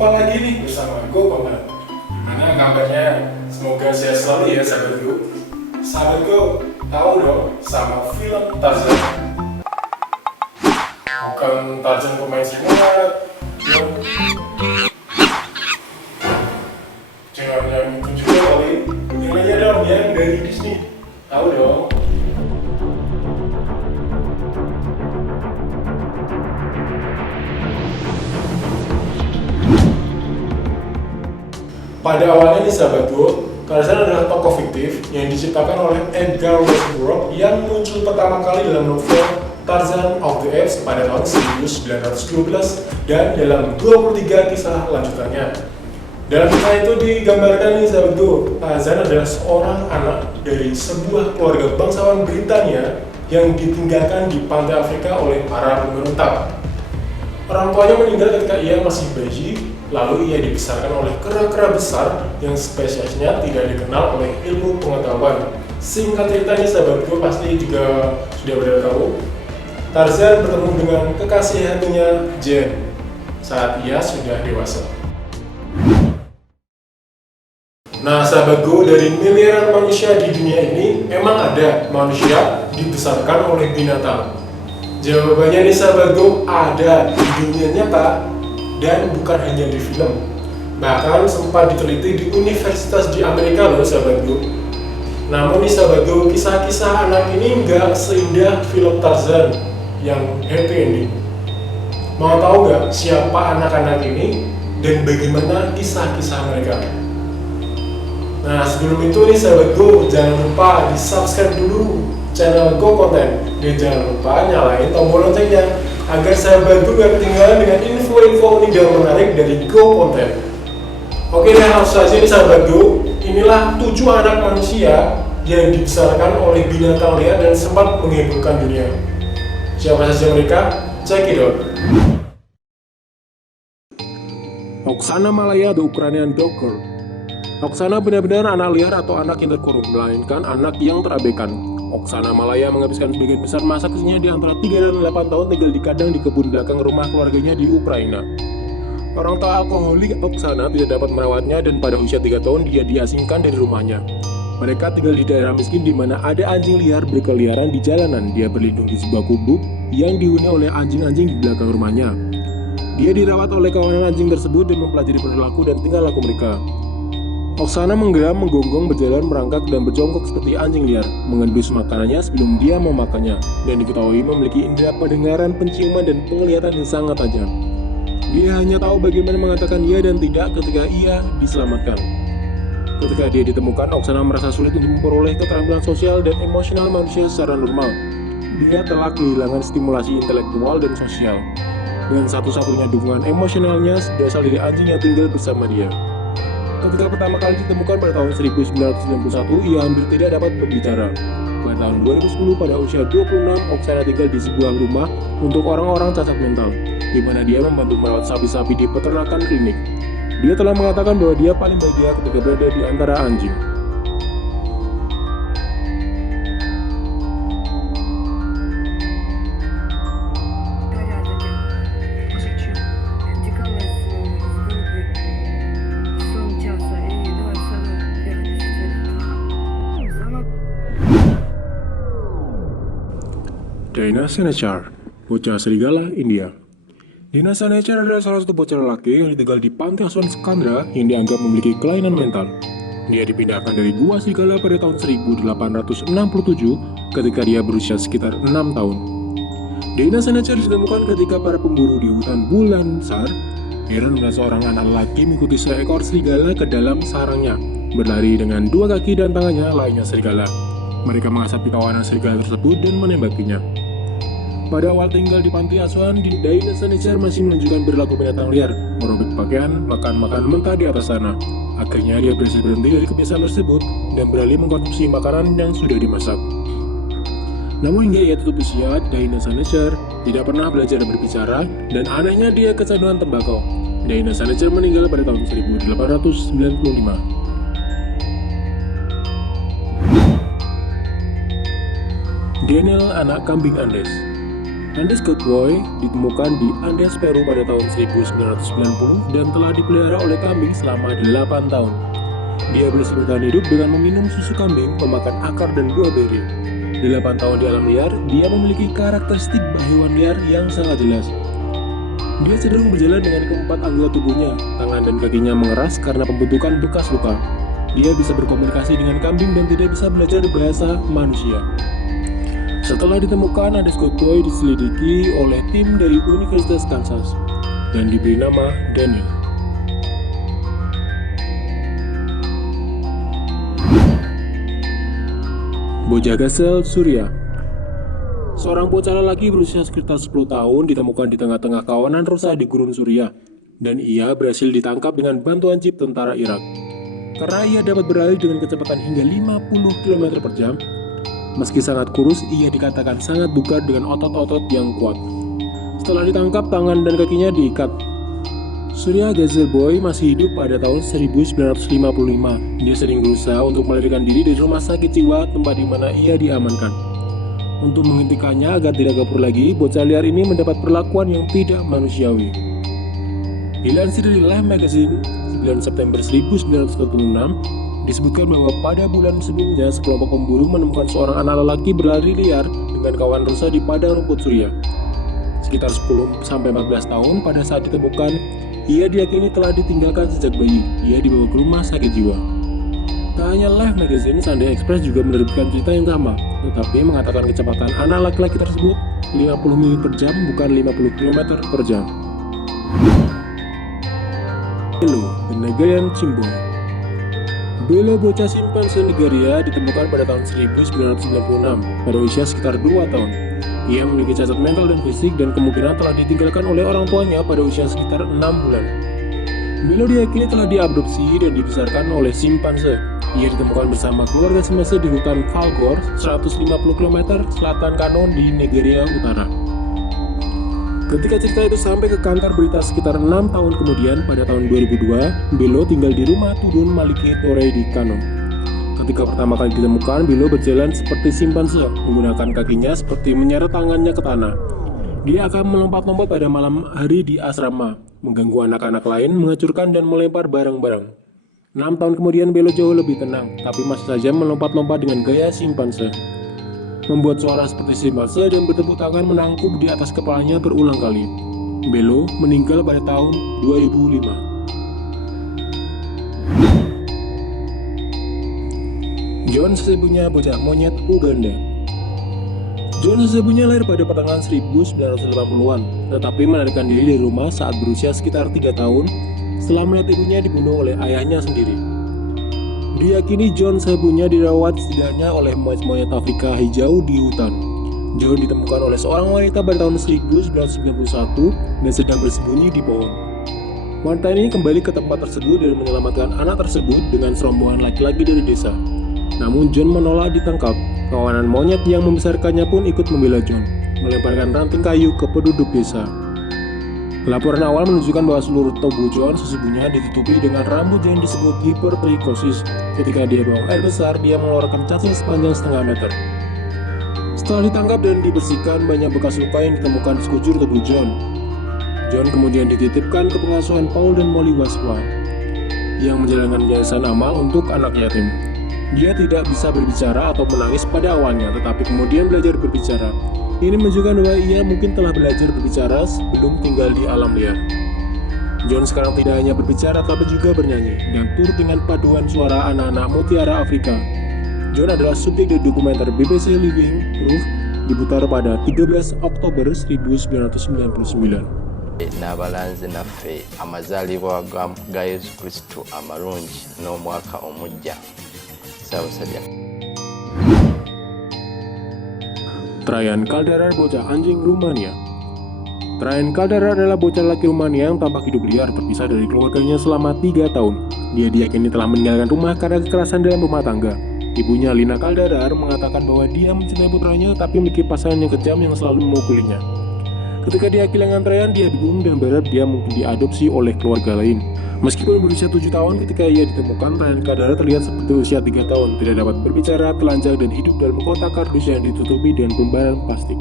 Jumpa lagi nih bersama GoContent. Gimana kabarnya? Semoga sehat selalu ya sahabatku. Sahabatku, tahu dong sama film Tarzan? Bukan Tarzan pemain silat, jangan yang itu juga kali. Yang lainnya dong yang dari Disney. Tahu dong. Pada awalnya nih sahabatku, Tarzan adalah tokoh fiktif yang diciptakan oleh Edgar Rice Burroughs yang muncul pertama kali dalam novel Tarzan of the Apes pada tahun 1912 dan dalam 23 kisah lanjutannya. Dalam kisah itu digambarkan nih sahabatku, Tarzan adalah seorang anak dari sebuah keluarga bangsawan Britania yang ditinggalkan di pantai Afrika oleh para pemberontak. Orang tuanya meninggal ketika ia masih bayi, lalu ia dibesarkan oleh kera-kera besar yang spesiesnya tidak dikenal oleh ilmu pengetahuan. Singkat ceritanya sahabatku pasti juga sudah pada tahu, Tarzan bertemu dengan kekasih hatinya Jane saat ia sudah dewasa. Nah sahabatku, dari miliaran manusia di dunia ini, emang ada manusia dibesarkan oleh binatang? Jawabannya nih sahabatku, ada di dunia nyata dan bukan hanya di film. Bahkan sempat diteliti di universitas di Amerika loh sahabatku. Namun nih sahabatku, kisah-kisah anak ini nggak seindah film Tarzan yang happy ending. Mau tahu nggak siapa anak-anak ini dan bagaimana kisah-kisah mereka? Nah sebelum itu nih sahabatku, jangan lupa di subscribe dulu channel GoContent dan jangan lupa nyalain tombol loncengnya agar sahabatku gak ketinggalan dengan info-info unik dan menarik dari GoContent. Oke deh, langsung saja nih sahabatku, inilah 7 anak manusia yang dibesarkan oleh binatang liar dan sempat menghebohkan dunia. Siapa saja mereka? Check it out. Oksana Malaya, the Ukrainian dog girl. Oksana benar-benar anak liar atau anak yang terkurung, melainkan anak yang terabaikan. Oksana Malaya menghabiskan sebagian besar masa kecilnya di antara 3 dan 8 tahun tinggal di kandang di kebun belakang rumah keluarganya di Ukraina. Orang tua alkoholik Oksana tidak dapat merawatnya dan pada usia 3 tahun dia diasingkan dari rumahnya. Mereka tinggal di daerah miskin di mana ada anjing liar berkeliaran di jalanan. Dia berlindung di sebuah gubuk yang dihuni oleh anjing-anjing di belakang rumahnya. Dia dirawat oleh kawanan anjing tersebut dan mempelajari perilaku dan tingkah laku mereka. Oksana menggeram, menggonggong, berjalan, merangkak, dan berjongkok seperti anjing liar, mengendus makanannya sebelum dia memakannya, dan diketahui memiliki indera pendengaran, penciuman, dan penglihatan yang sangat tajam. Dia hanya tahu bagaimana mengatakan ya dan tidak ketika ia diselamatkan. Ketika dia ditemukan, Oksana merasa sulit untuk memperoleh keterampilan sosial dan emosional manusia secara normal. Dia telah kehilangan stimulasi intelektual dan sosial, dan satu-satunya dukungan emosionalnya berasal dari anjing yang tinggal bersama dia. Ketika pertama kali ditemukan pada tahun 1991, ia hampir tidak dapat berbicara. Pada tahun 2010, pada usia 26, Oksana tinggal di sebuah rumah untuk orang-orang cacat mental, di mana dia membantu merawat sapi-sapi di peternakan klinik. Dia telah mengatakan bahwa dia paling bahagia ketika berada di antara anjing. Dina Senechar, bocah serigala India. Dina Senechar adalah salah satu bocah lelaki yang tinggal di panti asuhan Skandra yang dianggap memiliki kelainan mental. Dia dipindahkan dari gua serigala pada tahun 1867 ketika dia berusia sekitar 6 tahun. Dina Senechar ditemukan ketika para pemburu di hutan Bulansar heran melihat seorang anak lelaki mengikuti seekor serigala ke dalam sarangnya, berlari dengan 2 kaki dan tangannya lainnya serigala. Mereka mengasapi kawanan serigala tersebut dan menembakinya. Pada awal tinggal di panti asuhan, Dina Senechar masih menunjukkan perilaku binatang liar, merobek pakaian, makan mentah di atas tanah. Akhirnya dia berhasil berhenti dari kebiasaan tersebut dan beralih mengkonsumsi makanan yang sudah dimasak. Namun hingga ia tutup usia, Dina Senechar tidak pernah belajar berbicara dan anehnya dia kecanduan tembakau. Dina Senechar meninggal pada tahun 1895. Daniel, anak kambing Andes. Andes Cowboy ditemukan di Andes, Peru pada tahun 1990 dan telah dipelihara oleh kambing selama 8 tahun. Dia bisa bertahan hidup dengan meminum susu kambing, memakan akar dan buah beri. 8 tahun di alam liar, dia memiliki karakteristik hewan liar yang sangat jelas. Dia cenderung berjalan dengan keempat anggota tubuhnya, tangan dan kakinya mengeras karena pembentukan bekas luka. Dia bisa berkomunikasi dengan kambing dan tidak bisa belajar bahasa manusia. Setelah ditemukan, Andes Cowboy diselidiki oleh tim dari Universitas Kansas dan diberi nama Daniel. Bocah Gazelle Surya. Seorang bocah lelaki berusia sekitar 10 tahun ditemukan di tengah-tengah kawanan rusa di Gurun Surya, dan ia berhasil ditangkap dengan bantuan jeep tentara Irak. Karena ia dapat berlari dengan kecepatan hingga 50 km per jam, meski sangat kurus, ia dikatakan sangat bugar dengan otot-otot yang kuat. Setelah ditangkap, tangan dan kakinya diikat. Surya Gazelle Boy masih hidup pada tahun 1955. Dia sering berusaha untuk melarikan diri dari rumah sakit jiwa tempat di mana ia diamankan. Untuk menghentikannya agar tidak kabur lagi, bocah liar ini mendapat perlakuan yang tidak manusiawi. Dilansir dari Life Magazine 9 September 1946, disebutkan bahwa pada bulan sebelumnya sekelompok pemburu menemukan seorang anak lelaki berlari liar dengan kawan rusa di padang rumput Surya. Sekitar 10-14 tahun pada saat ditemukan, ia diyakini telah ditinggalkan sejak bayi. Ia dibawa ke rumah sakit jiwa. Tak hanya Life Magazine, Sunday Express juga menerbitkan cerita yang sama, tetapi mengatakan kecepatan anak laki-laki tersebut 50 mil per jam bukan 50 km per jam. Belo, the Nigerian Chimboy. Belo, bocah simpanse Nigeria, ditemukan pada tahun 1996 pada usia sekitar 2 tahun. Ia memiliki cacat mental dan fisik dan kemungkinan telah ditinggalkan oleh orang tuanya pada usia sekitar 6 bulan. Belo diyakini telah diadopsi dan dibesarkan oleh simpanse. Ia ditemukan bersama keluarga semasa di hutan Falgor, 150 km selatan Kano di Nigeria Utara. Ketika cerita itu sampai ke kantor berita sekitar 6 tahun kemudian, pada tahun 2002, Belo tinggal di rumah Tudun Maliki Tore di Kano. Ketika pertama kali ditemukan, Belo berjalan seperti simpanse, menggunakan kakinya seperti menyeret tangannya ke tanah. Dia akan melompat-lompat pada malam hari di asrama, mengganggu anak-anak lain, menghancurkan dan melempar barang-barang. 6 tahun kemudian, Belo jauh lebih tenang, tapi masih saja melompat-lompat dengan gaya simpanse. Membuat suara seperti simpanse dan bertepuk tangan menangkup di atas kepalanya berulang kali. Belo meninggal pada tahun 2005. John Sesebunya, bocah monyet Uganda. John Sesebunya lahir pada pertengahan 1980-an, tetapi melarikan diri dari rumah saat berusia sekitar 3 tahun setelah melihat ibunya dibunuh oleh ayahnya sendiri. Diyakini John Sesebunya dirawat setidaknya oleh monyet Afrika hijau di hutan. John ditemukan oleh seorang wanita pada tahun 1991 dan sedang bersembunyi di pohon. Wanita ini kembali ke tempat tersebut dan menyelamatkan anak tersebut dengan serombongan laki-laki dari desa. Namun John menolak ditangkap. Kawanan monyet yang membesarkannya pun ikut membela John, melemparkan ranting kayu ke penduduk desa. Laporan awal menunjukkan bahwa seluruh tubuh John Sesebunya ditutupi dengan rambut yang disebut hipertrikosis. Ketika dia buang air besar, dia mengeluarkan cacing sepanjang setengah meter. Setelah ditangkap dan dibersihkan, banyak bekas luka yang ditemukan di sekujur tubuh John. John kemudian dititipkan ke pengasuhan Paul dan Molly Waspa, yang menjalankan yayasan amal untuk anak yatim. Dia tidak bisa berbicara atau menangis pada awalnya, tetapi kemudian belajar berbicara. Ini menunjukkan bahwa ia mungkin telah belajar berbicara sebelum tinggal di alam liar. John sekarang tidak hanya berbicara, tapi juga bernyanyi, dan turut dengan paduan suara anak-anak mutiara Afrika. John adalah subjek dari dokumenter BBC Living Proof, diputar pada 13 Oktober 1999. N'abalanzi naffe amazaalibwa ga Yesu Kristo amalungi n'omwaka omujja. Sawusajja. Traian Caldera, bocah anjing Rumania. Traian Caldera adalah bocah laki Rumania yang tampak hidup liar terpisah dari keluarganya selama 3 tahun. Dia diyakini telah meninggalkan rumah karena kekerasan dalam rumah tangga. Ibunya Lina Caldera mengatakan bahwa dia mencintai putranya tapi memiliki pasangan yang kejam yang selalu memukulinya. Ketika dia kehilangan Traian, dia bingung dan berharap dia mungkin diadopsi oleh keluarga lain. Meskipun berusia 7 tahun ketika ia ditemukan, Traian Caldera terlihat seperti usia 3 tahun, tidak dapat berbicara, telanjang, dan hidup dalam kotak kardus yang ditutupi dengan lembaran plastik.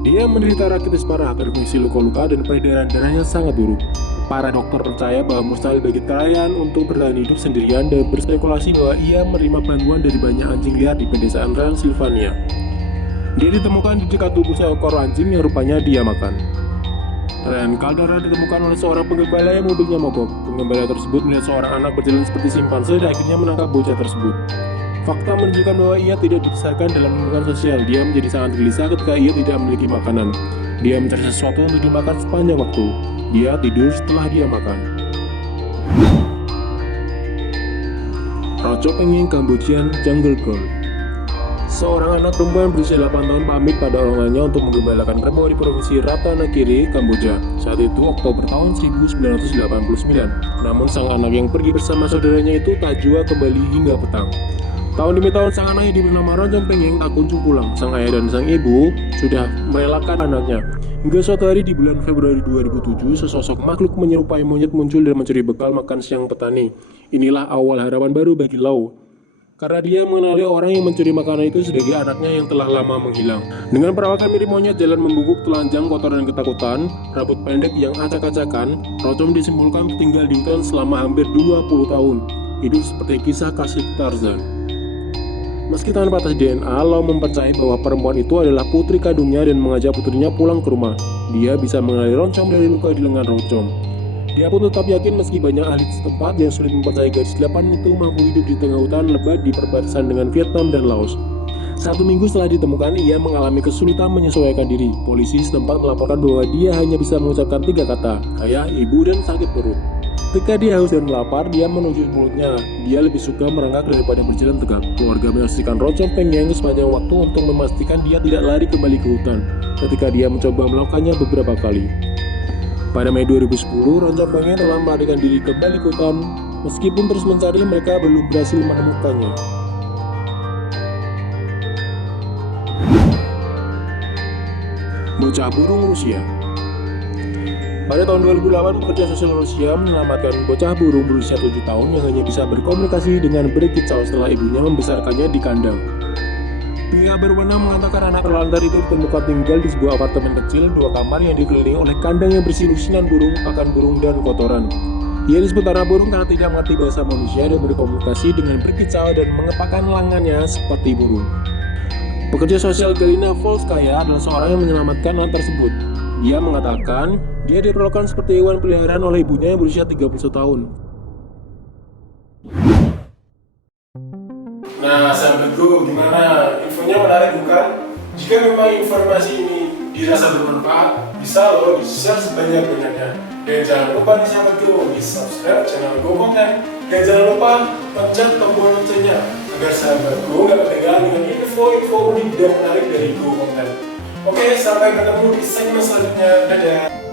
Dia menderita rakitis parah, terkondisi luka-luka dan peredaran darahnya sangat buruk. Para dokter percaya bahwa mustahil bagi Ryan untuk bertahan hidup sendirian dan berspekulasi bahwa ia menerima bantuan dari banyak anjing liar di pedesaan Transylvania. Dia ditemukan di dekat tubuh seekor anjing yang rupanya dia makan. Ryan Caldera ditemukan oleh seorang penggembala yang mobilnya mogok. Penggembala tersebut melihat seorang anak berjalan seperti simpanse dan akhirnya menangkap bocah tersebut. Fakta menunjukkan bahwa ia tidak dibesarkan dalam lingkungan sosial. Dia menjadi sangat gelisah ketika ia tidak memiliki makanan. Dia mencari sesuatu untuk dimakan sepanjang waktu. Dia tidur setelah dia makan. Roco Penging Cambodian Jungle Girl. Seorang anak perempuan berusia 8 tahun pamit pada orangnya untuk menggembalakan kerbau di provinsi Ratanakiri, Kamboja. Saat itu Oktober tahun 1989. Namun sang anak yang pergi bersama saudaranya itu tak jua kembali hingga petang. Tahun demi tahun sang anak yang diberi nama Roco Penging tak kunjung pulang. Sang ayah dan sang ibu sudah merelakan anaknya. Hingga suatu hari di bulan Februari 2007, sesosok makhluk menyerupai monyet muncul dan mencuri bekal makan siang petani. Inilah awal harapan baru bagi Lau, karena dia mengenali orang yang mencuri makanan itu sebagai anaknya yang telah lama menghilang. Dengan perawakan mirip monyet, jalan membungkuk, telanjang, kotor dan ketakutan, rambut pendek yang acak-acakan, Roco disimpulkan tinggal di hutan selama hampir 20 tahun. Hidup seperti kisah kasih Tarzan. Meski tanpa tes DNA, Lau mempercayai bahwa perempuan itu adalah putri kandungnya dan mengajak putrinya pulang ke rumah. Dia bisa mengenali Roncom dari luka di lengan Roncom. Dia pun tetap yakin meski banyak ahli setempat yang sulit mempercayai gadis 8 itu mampu hidup di tengah hutan lebat di perbatasan dengan Vietnam dan Laos. 1 minggu setelah ditemukan, ia mengalami kesulitan menyesuaikan diri. Polisi setempat melaporkan bahwa dia hanya bisa mengucapkan 3 kata, ayah, ibu, dan sakit perut. Ketika dia haus dan lapar, dia menunjuk mulutnya. Dia lebih suka merangkak daripada berjalan tegak. Keluarga menyaksikan Roco Penging sepanjang waktu untuk memastikan dia tidak lari kembali ke hutan. Ketika dia mencoba melakukannya beberapa kali. Pada Mei 2010, Roco Penging telah melarikan diri kembali ke hutan. Meskipun terus mencari, mereka belum berhasil menemukannya. Bocah burung Rusia. Pada tahun 2008, pekerja sosial Rusia menyelamatkan bocah burung berusia 7 tahun yang hanya bisa berkomunikasi dengan berkicau setelah ibunya membesarkannya di kandang. Pihak berwenang mengatakan anak terlantar itu ditemukan tinggal di sebuah apartemen kecil 2 kamar yang dikelilingi oleh kandang yang berisi lusinan burung, pakan burung, dan kotoran. Ia disebut anak burung karena tidak mengerti bahasa manusia dan berkomunikasi dengan berkicau dan mengepakkan lengannya seperti burung. Pekerja sosial Galina Volskaya adalah seorang yang menyelamatkan anak tersebut. Dia mengatakan dia diperlakukan seperti hewan peliharaan oleh ibunya yang berusia 31 tahun. Nah, sahabatku, gimana? Infonya menarik bukan? Jika memang informasi ini dirasa bermanfaat, bisa loh di-share sebanyak-banyaknya. Dan jangan lupa nih sahabatku, di-subscribe channel Go Konten. Dan jangan lupa pencet tombol loncengnya agar sahabatku gak ketinggalan dengan info-info unik dan menarik dari Go Konten. Oke, sampai ketemu di segmen selanjutnya. Dadah!